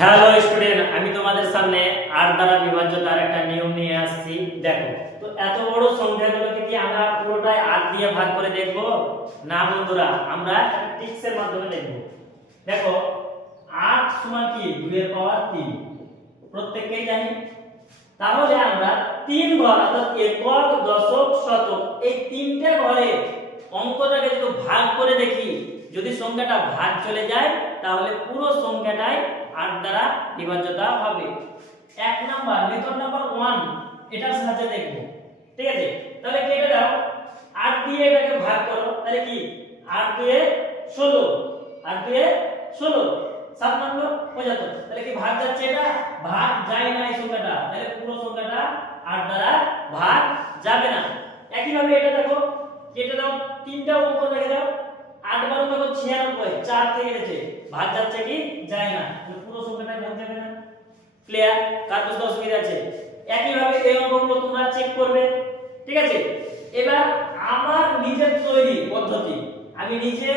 Hello student, আমি তোমাদের সামনে 8 দ্বারা বিভাজ্যতার একটা নিয়ম নিয়ে আসছি। দেখো তো, এত বড় সংখ্যাগুলোকে কি আমরা পুরোটাই 8 দিয়ে ভাগ করে দেখব? না বন্ধুরা, আমরা ট্রিক্সের মাধ্যমে দেখব। দেখো 8 সমান কি 2 এর পাওয়ার 3, প্রত্যেককেই জানি। তাহলে আমরা 3 ঘর অর্থাৎ একক, দশক, শতক এই তিনটে ঘরে অঙ্কটাকে যদি ভাগ করে দেখি, যদি সংখ্যাটা ভাগ চলে যায় তাহলে পুরো সংখ্যাটাই 8 দ্বারা বিভাজ্যতা হবে। এক নাম্বার মেথড নাম্বার 1 এটার সাহায্যে দেখব। ঠিক আছে, তাহলে কেটে দাও, 8 দিয়ে এটাকে ভাগ করো, তাহলে কি 8 দিয়ে 16, 8 দিয়ে 16 7 নম্বর 75, তাহলে কি ভাগ যাচ্ছে? এটা ভাগ যায় না এই সংখ্যাটা, তাহলে পুরো সংখ্যাটা 8 দ্বারা ভাগ যাবে না। একই ভাবে এটা দেখো, কেটে দাও, তিনটা অঙ্ক রেখে দাও, 8 12 দেখো 96, 4 থেকে গেছে, ভাগ যাচ্ছে কি? যায় না, তাহলে পুরো সংখ্যাটাই ভাগ যাবে না। ক্লিয়ার? কার বুঝতে অসুবিধা আছে? একই ভাবে এই অঙ্কগুলো তোমরা চেক করবে। ঠিক আছে, এবার আমার নিজের তৈরি পদ্ধতি, আমি নিজে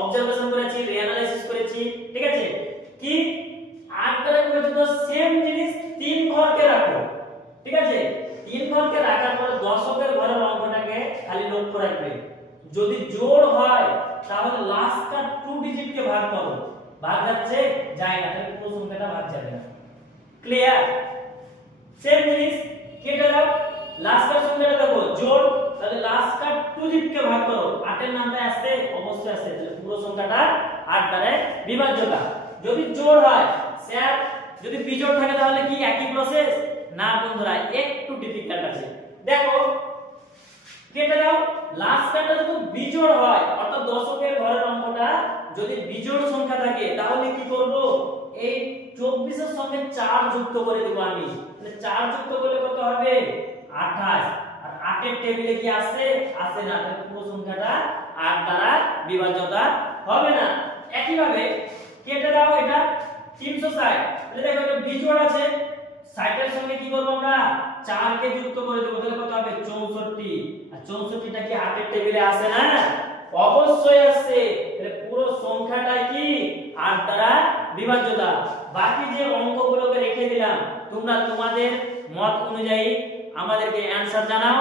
অবজারভেশন করেছি, রিঅ্যানালাইসিস করেছি। ঠিক আছে, কি 8 দ্বারা বিভাজিত সেম জিনিস 3 ঘরকে রাখো। ঠিক আছে, 3 ঘরকে রাখার পরে দশকের ঘরের অঙ্কটাকে খালি লক্ষ্য রাখবে, যদি জোড় হয় তাহলে লাস্টটা 2 ডিজিটকে ভাগ করো, ভাগ যাচ্ছে? যায় না, তাহলে পুরো সংখ্যাটা ভাগ যাবে না। ক্লিয়ার? সেম জিনিস কেটে দাও, লাস্টের সংখ্যাটা দেখো জোড়, তাহলে লাস্টটা 2 ডিজিটকে ভাগ করো, 8 এর নামটা আসছে? অবশ্যই আসছে, তাহলে পুরো সংখ্যাটা 8 দ্বারা বিভাজ্যতা। যদি জোড় হয় স্যার, যদি বিজোড় থাকে তাহলে কি একই প্রসেস? না বন্ধুরা, একটু ডিফিকাল্ট আছে। দেখো কেটে দাও, লাস্টটা যদি বিজোড় হয় অর্থাৎ দশকের ঘরের অঙ্কটা যদি বিজোড় সংখ্যা থাকে তাহলে কি করব? এই 24 এর সঙ্গে 4 যুক্ত করে দেব আমি, তাহলে 4 যুক্ত করলে কত হবে? 28। আর 8 এর টেবিলে কি আসে? আসে না, তাহলে পুরো সংখ্যাটা 8 দ্বারা বিভাজ্যতা হবে না। একই ভাবে কেটে দাও এটা 360, তাহলে দেখো এটা বিজোড় আছে, 60 এর সঙ্গে কি করব আমরা? 4 কে যুক্ত করে দেব, তাহলে কত হবে? 64। আর 64টা কি 8 এর টেবিলে আসে না? অবশ্যই আসে, তাহলে পুরো সংখ্যাটা কি 8 দ্বারা বিভাজ্যতা। বাকি যে অঙ্কগুলোকে রেখে দিলাম, তোমরা তোমাদের মত অনুযায়ী আমাদেরকে অ্যানসার জানাও।